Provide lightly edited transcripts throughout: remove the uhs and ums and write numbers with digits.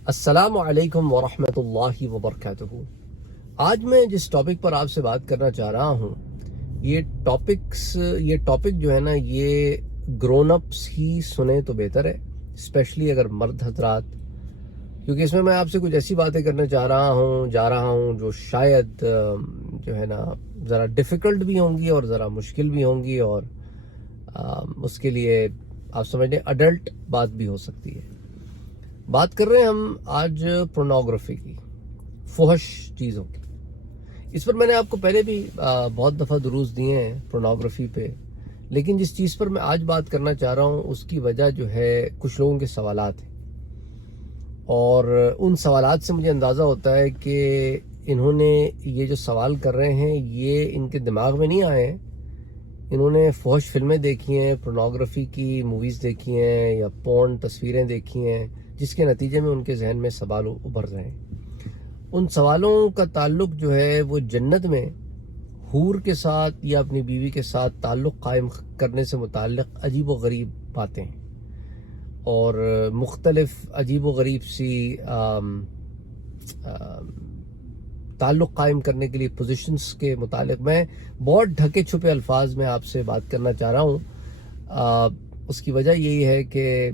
السلام علیکم ورحمۃ اللہ وبرکاتہ۔ آج میں جس ٹاپک پر آپ سے بات کرنا چاہ رہا ہوں، یہ ٹاپک جو ہے نا، یہ گرون اپس ہی سنیں تو بہتر ہے، اسپیشلی اگر مرد حضرات، کیونکہ اس میں آپ سے کچھ ایسی باتیں کرنے جا رہا ہوں جو شاید جو ہے نا ذرا ڈیفیکلٹ بھی ہوں گی اور ذرا مشکل بھی ہوں گی، اور اس کے لیے آپ سمجھ لیں اڈلٹ بات بھی ہو سکتی ہے۔ بات کر رہے ہیں ہم آج پورنوگرافی کی، فحش چیزوں کی۔ اس پر میں نے آپ کو پہلے بھی بہت دفعہ دروس دیے ہیں پورنوگرافی پہ، لیکن جس چیز پر میں آج بات کرنا چاہ رہا ہوں اس کی وجہ جو ہے کچھ لوگوں کے سوالات ہیں، اور ان سوالات سے مجھے اندازہ ہوتا ہے کہ انہوں نے یہ جو سوال کر رہے ہیں یہ ان کے دماغ میں نہیں آئے ہیں۔ انہوں نے فحش فلمیں دیکھی ہیں، پورنوگرافی کی موویز دیکھی ہیں، یا پورن تصویریں دیکھی ہیں، جس کے نتیجے میں ان کے ذہن میں سوال ابھر رہے ہیں۔ ان سوالوں کا تعلق جو ہے وہ جنت میں حور کے ساتھ یا اپنی بیوی کے ساتھ تعلق قائم کرنے سے متعلق عجیب و غریب باتیں ہیں، اور مختلف عجیب و غریب سی تعلق قائم کرنے کے لیے پوزیشنز کے متعلق میں بہت ڈھکے چھپے الفاظ میں آپ سے بات کرنا چاہ رہا ہوں۔ اس کی وجہ یہی ہے کہ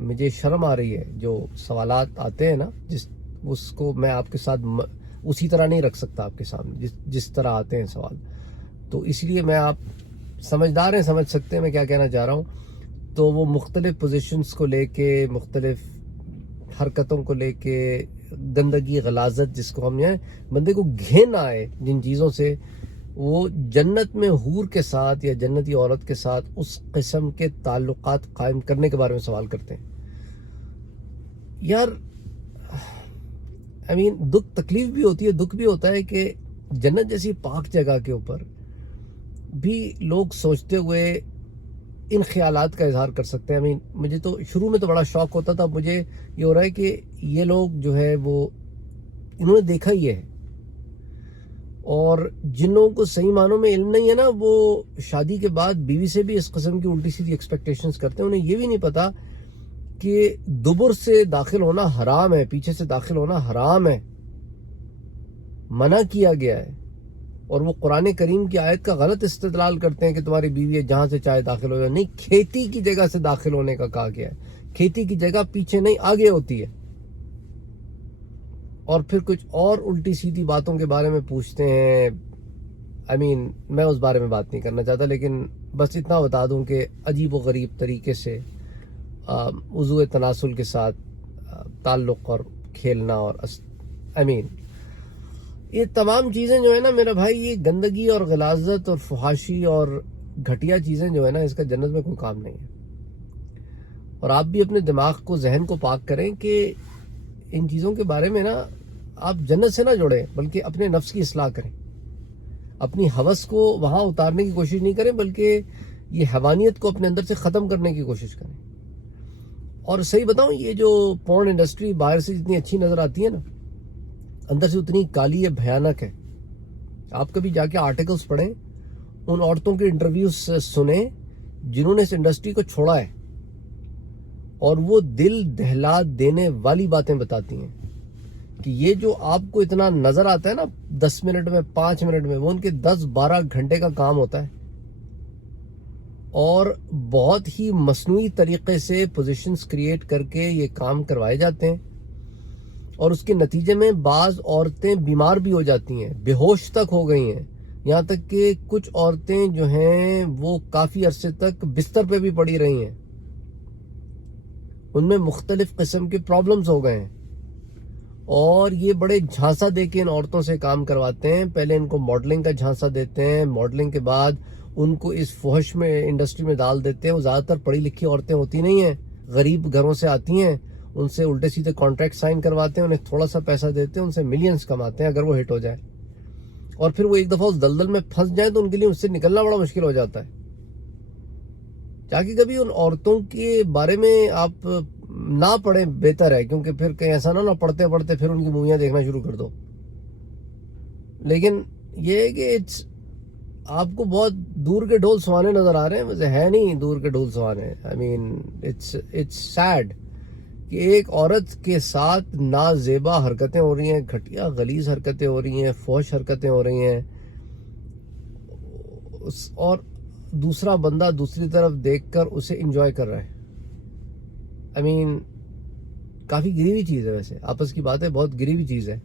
مجھے شرم آ رہی ہے جو سوالات آتے ہیں نا، اس کو میں آپ کے ساتھ اسی طرح نہیں رکھ سکتا آپ کے سامنے جس طرح آتے ہیں سوال، تو اس لیے میں آپ سمجھدار ہیں، سمجھ سکتے ہیں میں کیا کہنا چاہ رہا ہوں۔ تو وہ مختلف پوزیشنز کو لے کے، مختلف حرکتوں کو لے کے، گندگی، غلاظت جس کو ہم بندے کو گھن آئے جن چیزوں سے، وہ جنت میں حور کے ساتھ یا جنتی عورت کے ساتھ اس قسم کے تعلقات قائم کرنے کے بارے میں سوال کرتے ہیں۔ یار تکلیف بھی ہوتی ہے، دکھ بھی ہوتا ہے کہ جنت جیسی پاک جگہ کے اوپر بھی لوگ سوچتے ہوئے ان خیالات کا اظہار کر سکتے ہیں۔ مجھے تو شروع میں تو بڑا شوق ہوتا تھا، مجھے یہ ہو رہا ہے کہ یہ لوگ جو ہے وہ انہوں نے دیکھا ہی ہے، اور جن لوگوں کو صحیح معنوں میں علم نہیں ہے نا، وہ شادی کے بعد بیوی سے بھی اس قسم کی الٹی سیدھی ایکسپیکٹیشنز کرتے ہیں۔ انہیں یہ بھی نہیں پتا کہ دبر سے داخل ہونا حرام ہے، پیچھے سے داخل ہونا حرام ہے، منع کیا گیا ہے، اور وہ قرآن کریم کی آیت کا غلط استدلال کرتے ہیں کہ تمہاری بیوی ہے جہاں سے چاہے داخل ہو جائے۔ نہیں، کھیتی کی جگہ سے داخل ہونے کا کہا گیا ہے، کھیتی کی جگہ پیچھے نہیں آگے ہوتی ہے، اور پھر کچھ اور الٹی سیدھی باتوں کے بارے میں پوچھتے ہیں۔ میں اس بارے میں بات نہیں کرنا چاہتا، لیکن بس اتنا بتا دوں کہ عجیب و غریب طریقے سے وضوء تناسل کے ساتھ تعلق اور کھیلنا، اور یہ تمام چیزیں جو ہے نا میرا بھائی، یہ گندگی اور غلاظت اور فحاشی اور گھٹیا چیزیں جو ہے نا، اس کا جنت میں کوئی کام نہیں ہے۔ اور آپ بھی اپنے دماغ کو، ذہن کو پاک کریں کہ ان چیزوں کے بارے میں نا آپ جنت سے نہ جوڑیں، بلکہ اپنے نفس کی اصلاح کریں، اپنی ہوس کو وہاں اتارنے کی کوشش نہیں کریں، بلکہ یہ حیوانیت کو اپنے اندر سے ختم کرنے کی کوشش کریں۔ اور صحیح بتاؤں، یہ جو پورن انڈسٹری باہر سے جتنی اچھی نظر آتی ہے نا، اندر سے اتنی کالی ہے، بھیانک ہے۔ آپ کبھی جا کے آرٹیکلز پڑھیں، ان عورتوں کے انٹرویوز سنیں جنہوں نے اس انڈسٹری کو چھوڑا ہے، اور وہ دل دہلا دینے والی باتیں بتاتی ہیں کہ یہ جو آپ کو اتنا نظر آتا ہے نا 10 منٹ میں، 5 منٹ میں، وہ ان کے 10-12 گھنٹے کا کام ہوتا ہے، اور بہت ہی مصنوعی طریقے سے پوزیشنز کریٹ کر کے یہ کام کروائے جاتے ہیں، اور اس کے نتیجے میں بعض عورتیں بیمار بھی ہو جاتی ہیں، بے ہوش تک ہو گئی ہیں، یہاں تک کہ کچھ عورتیں جو ہیں وہ کافی عرصے تک بستر پہ بھی پڑی رہی ہیں، ان میں مختلف قسم کے پرابلمز ہو گئے ہیں، اور یہ بڑے جھانسا دے کے ان عورتوں سے کام کرواتے ہیں۔ پہلے ان کو ماڈلنگ کا جھانسا دیتے ہیں، ماڈلنگ کے بعد ان کو اس فحش میں انڈسٹری میں ڈال دیتے ہیں۔ وہ زیادہ تر پڑھی لکھی عورتیں ہوتی نہیں ہیں، غریب گھروں سے آتی ہیں، ان سے الٹے سیدھے کانٹریکٹ سائن کرواتے ہیں، انہیں تھوڑا سا پیسہ دیتے ہیں، ان سے ملینز کماتے ہیں اگر وہ ہٹ ہو جائے، اور پھر وہ ایک دفعہ اس دلدل میں پھنس جائیں تو ان کے لیے اس سے نکلنا بڑا مشکل ہو جاتا ہے۔ تاکہ کبھی ان عورتوں کے بارے میں آپ نہ پڑھیں بہتر ہے، کیونکہ پھر کہیں ایسا نہ پڑھتے پڑھتے پھر ان کی موویاں دیکھنا شروع کر دو۔ لیکن یہ ہے کہ آپ کو بہت دور کے ڈھول سوانے نظر آ رہے ہیں، ویسے ہے نہیں دور کے ڈھول سوانے۔ اٹس سیڈ کہ ایک عورت کے ساتھ نازیبا حرکتیں ہو رہی ہیں، گھٹیا غلیظ حرکتیں ہو رہی ہیں، فحش حرکتیں ہو رہی ہیں، اور دوسرا بندہ دوسری طرف دیکھ کر اسے انجوائے کر رہا ہے. I mean, کافی گری ہوئی چیز ہے. ویسے آپس کی بات ہے، بہت گری ہوئی چیز ہے.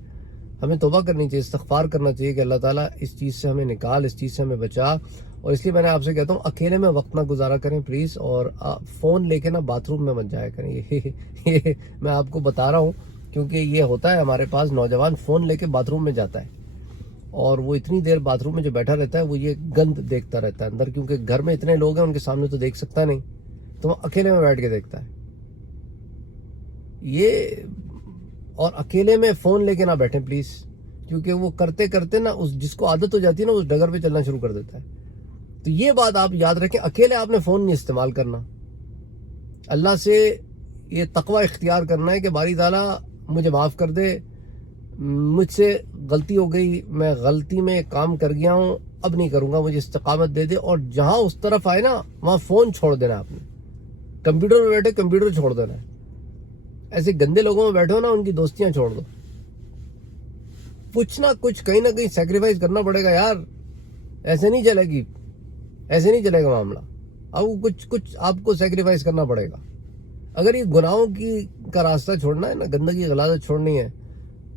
ہمیں توبہ کرنی چاہیے، استغفار کرنا چاہیے کہ اللہ تعالیٰ اس چیز سے ہمیں نکال، اس چیز سے ہمیں بچا. اور اس لیے میں نے آپ سے کہتا ہوں اکیلے میں وقت نہ گزارا کریں پلیز، اور فون لے کے نا باتھ روم میں مت جایا کریں. یہ میں آپ کو بتا رہا ہوں کیونکہ یہ ہوتا ہے ہمارے پاس، نوجوان فون لے کے باتھ روم میں جاتا ہے اور وہ اتنی دیر باتھ روم میں جو بیٹھا رہتا ہے وہ یہ گند دیکھتا رہتا ہے اندر، کیونکہ گھر میں اتنے لوگ ہیں ان کے سامنے تو دیکھ سکتا نہیں، تو وہ اکیلے میں بیٹھ کے دیکھتا ہے یہ. اور اکیلے میں فون لے کے نہ بیٹھیں پلیز، کیونکہ وہ کرتے کرتے نا جس کو عادت ہو جاتی ہے نا اس ڈگر پہ چلنا شروع کر دیتا ہے. تو یہ بات آپ یاد رکھیں، اکیلے آپ نے فون نہیں استعمال کرنا. اللہ سے یہ تقوی اختیار کرنا ہے کہ باری تعالیٰ مجھے معاف کر دے، مجھ سے غلطی ہو گئی، میں غلطی میں کام کر گیا ہوں، اب نہیں کروں گا، مجھے استقامت دے دے. اور جہاں اس طرف آئے نا وہاں فون چھوڑ دینا. آپ نے کمپیوٹر میں بیٹھے کمپیوٹر چھوڑ دینا ہے. ایسے گندے لوگوں میں بیٹھے ہو نا ان کی دوستیاں چھوڑ دو. کچھ نہ کچھ کہیں نہ کہیں سیکریفائز کرنا پڑے گا یار، ایسے نہیں چلے گی، ایسے نہیں چلے گا معاملہ. اب کچھ آپ کو سیکریفائز کرنا پڑے گا. اگر یہ گناہوں کا راستہ چھوڑنا ہے نا، گندگی غلاظت چھوڑنی ہے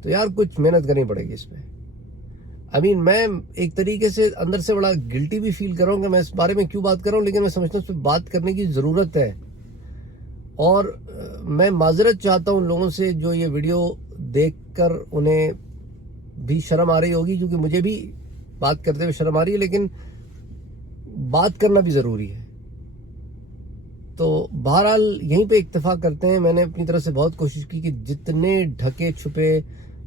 تو یار کچھ محنت کرنی پڑے گی اس پہ. میں ایک طریقے سے اندر سے بڑا گلٹی بھی فیل کر رہا ہوں کہ میں اس بارے میں کیوں بات کر رہا ہوں، لیکن میں سمجھتا ہوں اس پہ بات کرنے کی ضرورت ہے. اور میں معذرت چاہتا ہوں ان لوگوں سے جو یہ ویڈیو دیکھ کر انہیں بھی شرم آ رہی ہوگی، کیونکہ مجھے بھی بات کرتے ہوئے شرم آ رہی ہے، لیکن بات کرنا بھی ضروری ہے. تو بہرحال یہیں پہ اکتفا کرتے ہیں. میں نے اپنی طرف سے بہت کوشش کی کہ جتنے ڈھکے چھپے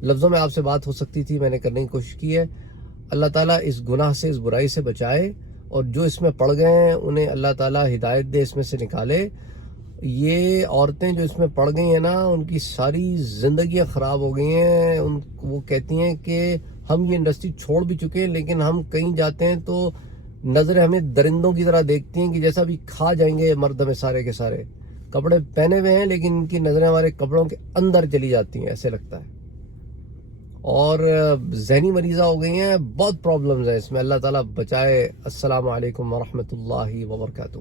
لفظوں میں آپ سے بات ہو سکتی تھی میں نے کرنے کی کوشش کی ہے. اللہ تعالیٰ اس گناہ سے، اس برائی سے بچائے، اور جو اس میں پڑ گئے ہیں انہیں اللہ تعالیٰ ہدایت دے، اس میں سے نکالے. یہ عورتیں جو اس میں پڑ گئی ہیں نا ان کی ساری زندگیاں خراب ہو گئی ہیں. وہ کہتی ہیں کہ ہم یہ انڈسٹری چھوڑ بھی چکے ہیں، لیکن ہم کہیں جاتے ہیں تو نظریں ہمیں درندوں کی طرح دیکھتی ہیں کہ جیسا بھی کھا جائیں گے مرد ہمیں سارے کے سارے. کپڑے پہنے ہوئے ہیں لیکن ان کی نظریں ہمارے کپڑوں کے اندر چلی جاتی ہیں، ایسے لگتا ہے. اور ذہنی مریضہ ہو گئی ہیں، بہت پرابلمز ہیں اس میں. اللہ تعالیٰ بچائے. السلام علیکم ورحمۃ اللہ وبرکاتہ.